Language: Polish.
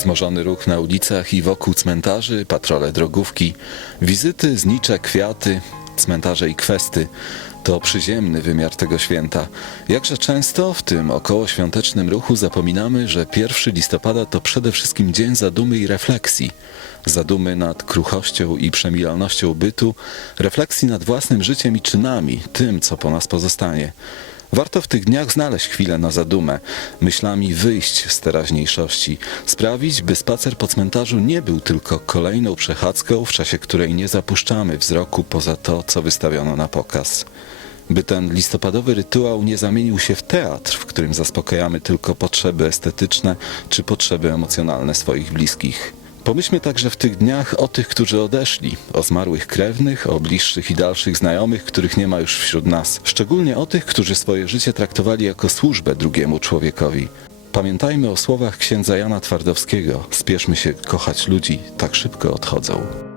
Wzmożony ruch na ulicach i wokół cmentarzy, patrole drogówki, wizyty, znicze, kwiaty, cmentarze i kwesty to przyziemny wymiar tego święta. Jakże często w tym okołoświątecznym ruchu zapominamy, że 1 listopada to przede wszystkim dzień zadumy i refleksji. Zadumy nad kruchością i przemijalnością bytu, refleksji nad własnym życiem i czynami, tym, co po nas pozostanie. Warto w tych dniach znaleźć chwilę na zadumę, myślami wyjść z teraźniejszości, sprawić, by spacer po cmentarzu nie był tylko kolejną przechadzką, w czasie której nie zapuszczamy wzroku poza to, co wystawiono na pokaz. By ten listopadowy rytuał nie zamienił się w teatr, w którym zaspokajamy tylko potrzeby estetyczne czy potrzeby emocjonalne swoich bliskich. Pomyślmy także w tych dniach o tych, którzy odeszli, o zmarłych krewnych, o bliższych i dalszych znajomych, których nie ma już wśród nas. Szczególnie o tych, którzy swoje życie traktowali jako służbę drugiemu człowiekowi. Pamiętajmy o słowach księdza Jana Twardowskiego: Spieszmy się kochać ludzi, tak szybko odchodzą.